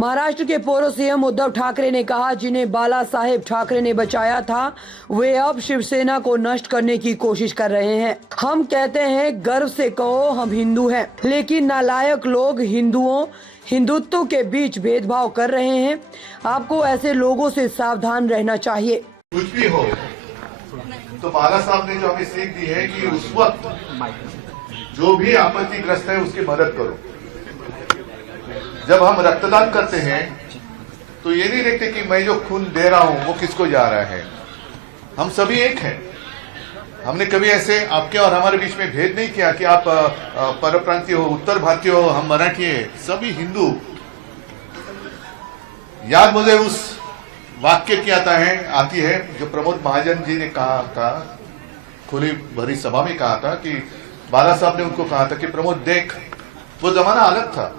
महाराष्ट्र के पूर्व सीएम उद्धव ठाकरे ने कहा, जिन्हें बाला साहेब ठाकरे ने बचाया था वे अब शिवसेना को नष्ट करने की कोशिश कर रहे हैं। हम कहते हैं गर्व से कहो हम हिंदू हैं, लेकिन नालायक लोग हिंदुत्व के बीच भेदभाव कर रहे हैं। आपको ऐसे लोगों से सावधान रहना चाहिए। कुछ भी हो तो बाला साहब ने जो हमें सीख दी है कि उस वक्त जो भी आपत्तिग्रस्त है उसकी मदद करो। जब हम रक्तदान करते हैं तो ये नहीं देखते कि मैं जो खून दे रहा हूं वो किसको जा रहा है। हम सभी एक हैं। हमने कभी ऐसे आपके और हमारे बीच में भेद नहीं किया कि आप परप्रांतीय हो, उत्तर भारतीय हो, हम मराठी है, सभी हिंदू। याद मुझे उस वाक्य की आती है जो प्रमोद महाजन जी ने कहा था, खुली भरी सभा में कहा था कि बाला साहब ने उनको कहा था कि प्रमोद देख, वो जमाना अलग था,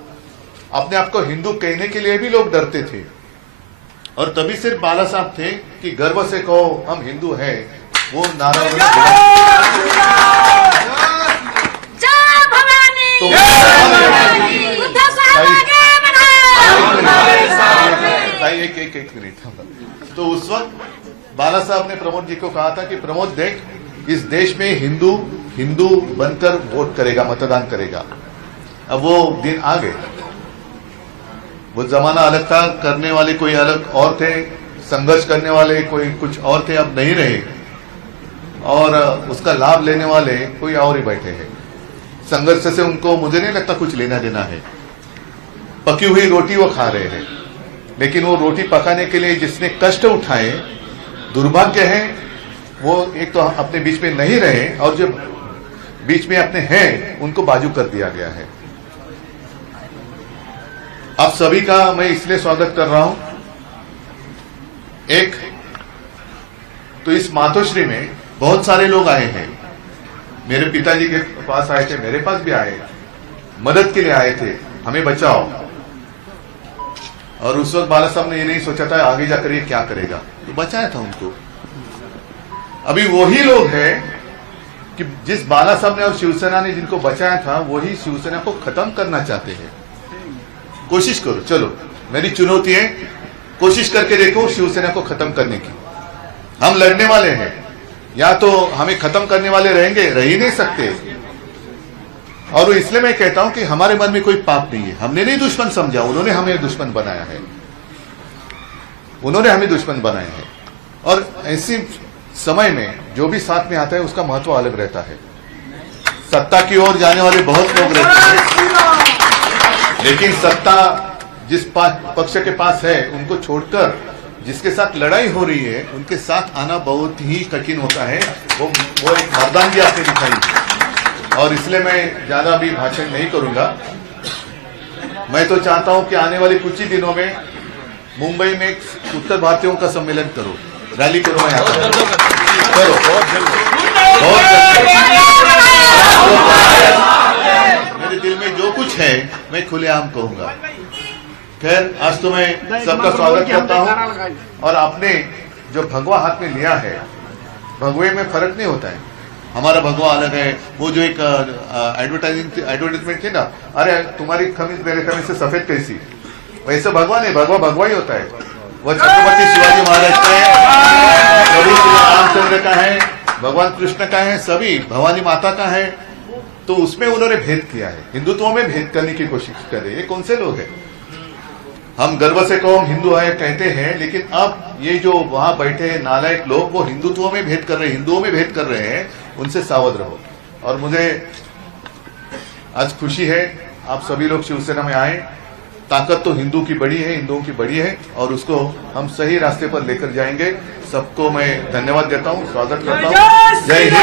अपने आप को हिंदू कहने के लिए भी लोग डरते थे और तभी सिर्फ बाला साहब थे कि गर्व से कहो हम हिंदू हैं। वो नारा एक मिनट। तो उस वक्त बाला साहब ने प्रमोद जी को कहा था कि प्रमोद देख, इस देश में हिंदू बनकर वोट करेगा, मतदान करेगा। अब वो दिन आ गए। वो जमाना अलग था, करने वाले कोई अलग और थे, संघर्ष करने वाले कोई कुछ और थे, अब नहीं रहे और उसका लाभ लेने वाले कोई और ही बैठे हैं। संघर्ष से उनको मुझे नहीं लगता कुछ लेना देना है। पकी हुई रोटी वो खा रहे हैं, लेकिन वो रोटी पकाने के लिए जिसने कष्ट उठाए, दुर्भाग्य है वो एक तो अपने बीच में नहीं रहे और जो बीच में अपने हैं उनको बाजू कर दिया गया है। आप सभी का मैं इसलिए स्वागत कर रहा हूं। एक तो इस मातोश्री में बहुत सारे लोग आए हैं। मेरे पिताजी के पास आए थे, मेरे पास भी आए, मदद के लिए आए थे, हमें बचाओ। और उस वक्त बाला साहब ने ये नहीं सोचा था आगे जाकर ये क्या करेगा, तो बचाया था उनको। अभी वही लोग हैं कि जिस बाला साहब ने और शिवसेना ने जिनको बचाया था, वही शिवसेना को खत्म करना चाहते हैं। कोशिश करो, चलो मेरी चुनौती है, कोशिश करके देखो शिवसेना को खत्म करने की। हम लड़ने वाले हैं, या तो हमें खत्म करने वाले रहेंगे, रह ही नहीं सकते। और इसलिए मैं कहता हूं कि हमारे मन में कोई पाप नहीं है। हमने नहीं दुश्मन समझा, उन्होंने हमें दुश्मन बनाया है, उन्होंने हमें दुश्मन बनाया है। और ऐसी समय में जो भी साथ में आता है उसका महत्व अलग रहता है। सत्ता की ओर जाने वाले बहुत लोग रहते हैं, लेकिन सत्ता जिस पक्ष के पास है उनको छोड़कर जिसके साथ लड़ाई हो रही है उनके साथ आना बहुत ही कठिन होता है। वो एक मर्दानगी आपने दिखाई है। और इसलिए मैं ज्यादा भी भाषण नहीं करूंगा। मैं तो चाहता हूं कि आने वाले कुछ ही दिनों में मुंबई में उत्तर भारतीयों का सम्मेलन करो, रैली करो, मैं आता करो बहुत मेरे दिल में जो कुछ है मैं खुलेआम कहूंगा। खैर, आज तो मैं सबका स्वागत करता हूं। और आपने जो भगवा हाथ में लिया है, भगवे में फर्क नहीं होता है, हमारा भगवा अलग है। वो जो एक एडवर्टाइजमेंट थी ना, अरे तुम्हारी खमीज मेरे खमीज से सफेद कैसी, वैसे भगवा नहीं, भगवा ही होता है। वो छत्रपति शिवाजी महाराज का है, प्रभु श्री रामचंद्र का है, भगवान कृष्ण का है, सभी भवानी माता का है। तो उसमें उन्होंने भेद किया है, हिंदुत्व में भेद करने की कोशिश कर रहे हैं। ये कौन से लोग हैं? हम गर्व से कहो हम हिंदू है कहते हैं, लेकिन अब ये जो वहां बैठे हैं नालायक लोग, वो हिंदुत्व में भेद कर रहे हैं, हिंदुओं में भेद कर रहे हैं। उनसे सावध रहो। और मुझे आज खुशी है आप सभी लोग शिवसेना में आए। ताकत तो हिंदू की बड़ी है, हिंदुओं की बड़ी है, और उसको हम सही रास्ते पर लेकर जाएंगे। सबको मैं धन्यवाद देता हूं, स्वागत करता हूं। जय हिंद।